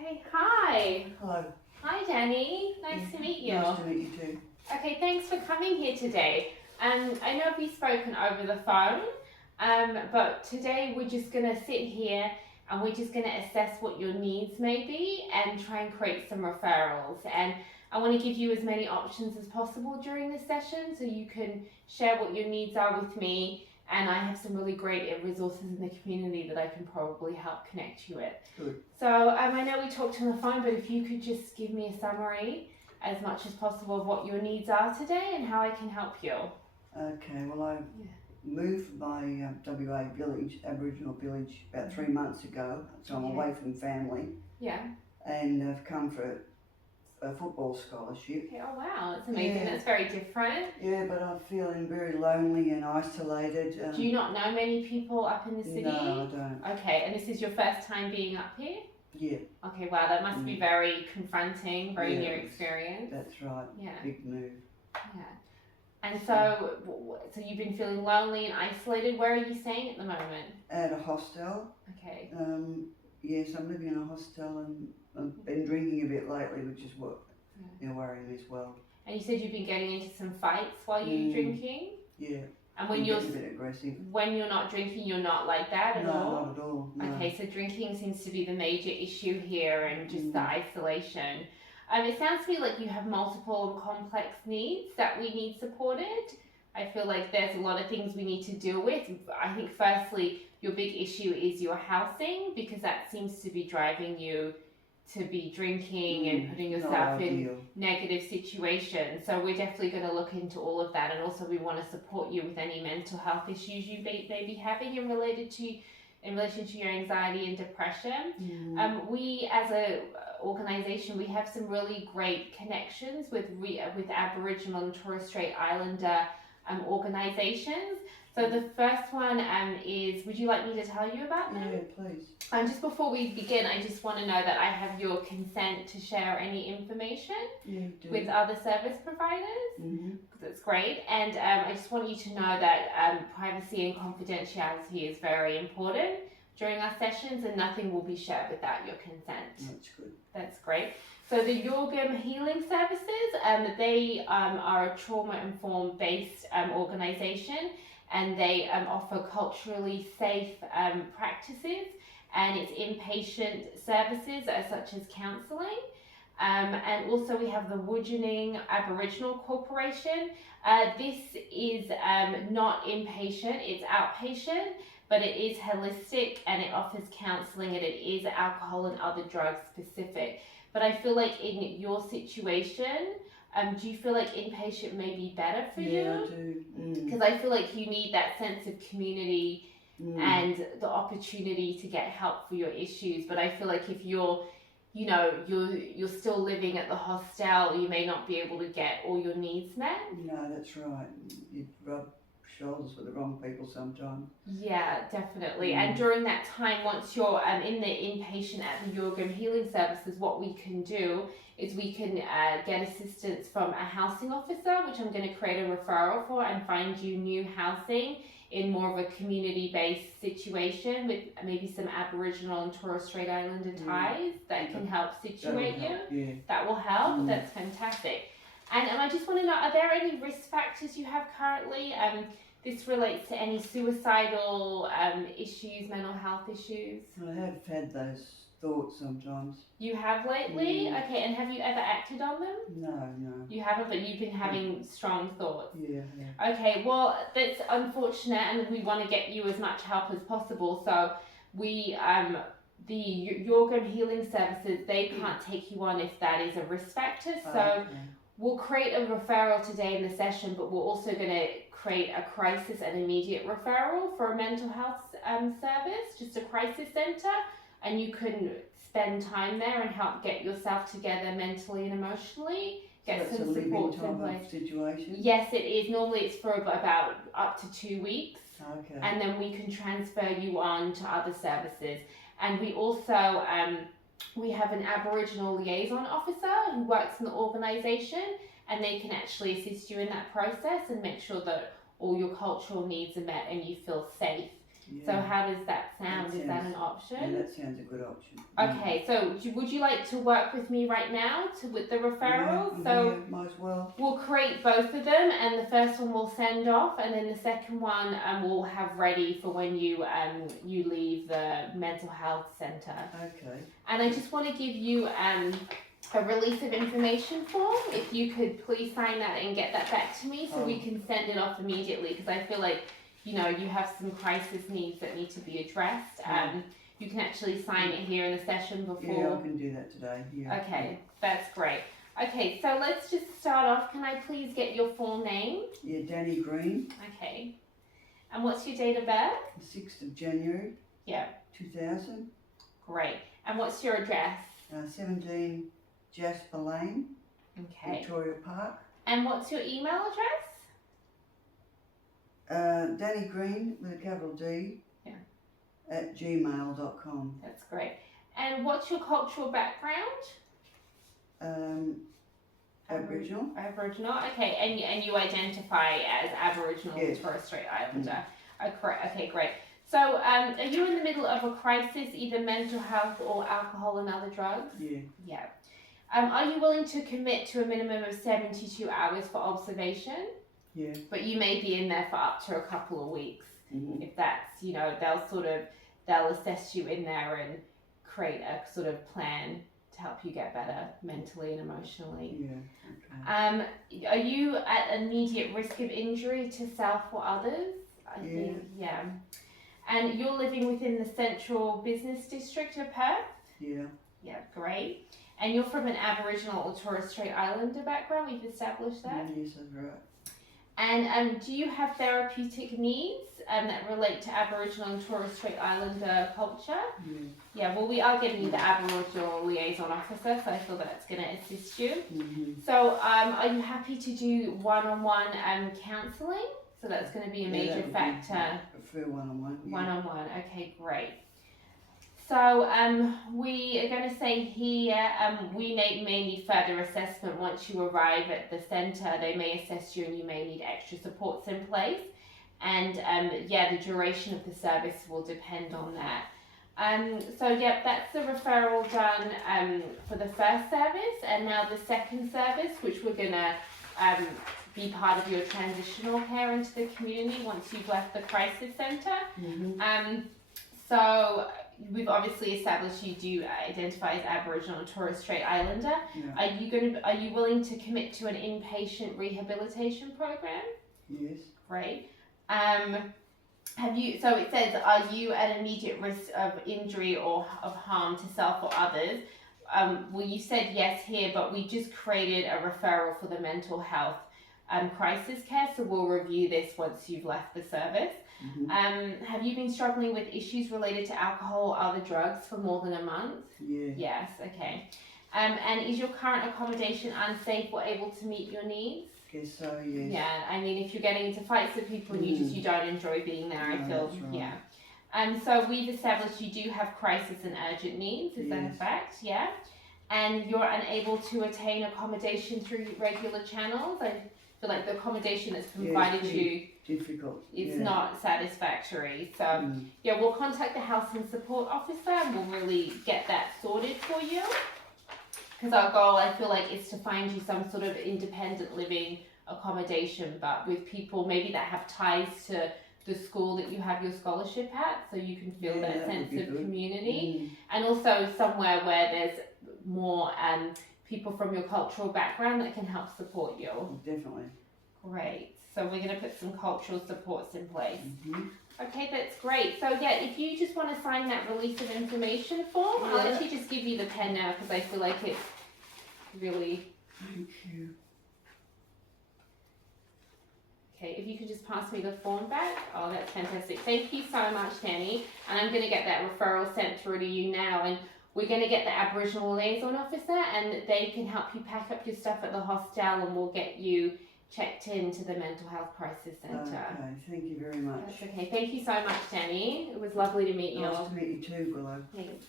Okay, hi. Hello. Hi, Danny. Nice to meet you. Nice to meet you too. Okay, thanks for coming here today. I know we've spoken over the phone, but today we're just going to sit here and we're just going to assess what your needs may be and try and create some referrals. And I want to give you as many options as possible during this session so you can share what your needs are with me. And I have some really great resources in the community that I can probably help connect you with. Good. So I know we talked on the phone, but if you could just give me a summary as much as possible of what your needs are today and how I can help you. Okay, well I moved from my WA village, Aboriginal village, about 3 months ago, so I'm away from family. Yeah. And I've come for a football scholarship. Okay. Oh wow, that's amazing. Yeah. That's very different. Yeah, but I'm feeling very lonely and isolated. Do you not know many people up in the city? No, I don't. Okay, and this is your first time being up here? Yeah. Okay, wow, that must be very confronting, very new experience. That's right. Yeah. Big move. Yeah. And so you've been feeling lonely and isolated. Where are you staying at the moment? At a hostel. Okay. Yes, I'm living in a hostel and I've been drinking a bit lately, which is what worrying me as well. And you said you've been getting into some fights while you're drinking? Yeah. And when you're a bit aggressive. When you're not drinking, you're not like that at all? No, not at all. No. Okay, so drinking seems to be the major issue here and just the isolation. It sounds to me like you have multiple and complex needs that we need supported. I feel like there's a lot of things we need to deal with. I think firstly, your big issue is your housing, because that seems to be driving you to be drinking and putting yourself in negative situations. So we're definitely going to look into all of that, and also we want to support you with any mental health issues you may be having in relation to your anxiety and depression. We as a organisation, we have some really great connections with Aboriginal and Torres Strait Islander organisations. So the first one is, would you like me to tell you about them? Yeah, please. Just before we begin, I just want to know that I have your consent to share any information with other service providers. That's great. And I just want you to know that privacy and confidentiality is very important during our sessions, and nothing will be shared without your consent. That's good. That's great. So the Yorgum Healing Services, they are a trauma-informed based organisation, and they offer culturally safe practices, and it's inpatient services such as counselling. And also we have the Woodgening Aboriginal Corporation. This is not inpatient, it's outpatient, but it is holistic and it offers counselling, and it is alcohol and other drugs specific. But I feel like in your situation, do you feel like inpatient may be better for you? Yeah, I do. Because I feel like you need that sense of community and the opportunity to get help for your issues. But I feel like if you're still living at the hostel, you may not be able to get all your needs met. No, that's right. You rub shoulders with the wrong people sometimes. Yeah, definitely. And during that time, once you're in the inpatient at the Yorgum Healing Services, what we can do is we can get assistance from a housing officer, which I'm going to create a referral for, and find you new housing in more of a community-based situation with maybe some Aboriginal and Torres Strait Islander ties that can help situate you. That will help. That's fantastic. And I just want to know, are there any risk factors you have currently? This relates to any suicidal issues, mental health issues? I have had those thoughts sometimes. You have lately? Okay, and have you ever acted on them? No. You haven't, but you've been having strong thoughts? Yeah. Okay, well, that's unfortunate, and we want to get you as much help as possible. So we, the Yorgum Healing Services, they can't take you on if that is a risk factor. So we'll create a referral today in the session, but we're also going to create a crisis and immediate referral for a mental health service, just a crisis centre, and you can spend time there and help get yourself together mentally and emotionally, get some support in place. Situation? Yes, it is. Normally it's for about up to 2 weeks, and then we can transfer you on to other services. And we also we have an Aboriginal liaison officer who works in the organisation, and they can actually assist you in that process and make sure that all your cultural needs are met and you feel safe So how does that sound? Is that an Yeah, option? that sounds a good option. Okay, so would you like to work with me right now with the referral? Yeah, might as well. We'll create both of them, and the first one we'll send off, and then the second one we'll have ready for when you leave the mental health centre. Okay. And I just want to give you a release of information form. If you could please sign that and get that back to me so we can send it off immediately, because I feel like, you know, you have some crisis needs that need to be addressed. You can actually sign it here in the session before. Yeah, I can do that today. Yeah. Okay, that's great. Okay, so let's just start off. Can I please get your full name? Yeah, Danny Green. Okay. And what's your date of birth? The 6th of January. Yeah. 2000. Great. And what's your address? 17 Jasper Lane, Okay. Victoria Park. And what's your email address? Danny Green with a capital D. Yeah. At gmail.com. That's great. And what's your cultural background? Aboriginal. Aboriginal. Okay. And you identify as Aboriginal and Torres Strait Islander. Okay, great. So, are you in the middle of a crisis, either mental health or alcohol and other drugs? Yeah. Yeah. Are you willing to commit to a minimum of 72 hours for observation? Yeah. But you may be in there for up to a couple of weeks. Mm-hmm. If that's, you know, they'll assess you in there and create a sort of plan to help you get better mentally and emotionally. Yeah. Okay. Are you at immediate risk of injury to self or others? I think, yeah. And you're living within the central business district of Perth? Yeah. Yeah, great. And you're from an Aboriginal or Torres Strait Islander background, we've established that? Yes, that's right. And do you have therapeutic needs that relate to Aboriginal and Torres Strait Islander culture? Yeah. Yeah, well, we are getting you the Aboriginal liaison officer, so I feel that's going to assist you. Mm-hmm. So, are you happy to do one-on-one counselling? So that's going to be a major factor. I prefer one-on-one. Yeah. One-on-one, okay, great. So we are going to say here, we may need further assessment once you arrive at the centre. They may assess you and you may need extra supports in place. And yeah, the duration of the service will depend on that. So yeah, that's the referral done for the first service, and now the second service, which we're going to be part of your transitional care into the community once you've left the crisis centre. Mm-hmm. So we've obviously established you do identify as Aboriginal and Torres Strait Islander. Yeah. Are you willing to commit to an inpatient rehabilitation program? Yes. Great. So it says, are you at immediate risk of injury or of harm to self or others? Well, you said yes here, but we just created a referral for the mental health crisis care, so we'll review this once you've left the service. Mm-hmm. Have you been struggling with issues related to alcohol or other drugs for more than a month? Yeah. Yes, okay. And is your current accommodation unsafe or able to meet your needs? Guess so, yes. Yeah, I mean, if you're getting into fights with people and you don't enjoy being there, I feel, that's right. yeah. So we've established you do have crisis and urgent needs, is that a fact? Yeah. And you're unable to attain accommodation through regular channels. I feel like the accommodation that's provided you difficult. it's not satisfactory. So yeah, we'll contact the housing support officer and we'll really get that sorted for you. Because our goal, I feel like, is to find you some sort of independent living accommodation, but with people maybe that have ties to the school that you have your scholarship at, so you can feel that sense of community. And also somewhere where there's more people from your cultural background that can help support you. Definitely. Great. So we're going to put some cultural supports in place. Mm-hmm. Okay, that's great. So yeah, if you just want to sign that release of information form, I'll actually just give you the pen now because I feel like it's really... Thank you. Okay, if you could just pass me the form back. Oh, that's fantastic. Thank you so much, Danny. And I'm going to get that referral sent through to you now. And we're going to get the Aboriginal liaison officer and they can help you pack up your stuff at the hostel and we'll get you checked into the mental health crisis centre. Okay, thank you very much. That's okay. Thank you so much, Danny. It was lovely to meet you. Nice to meet you too, Willow. Thanks.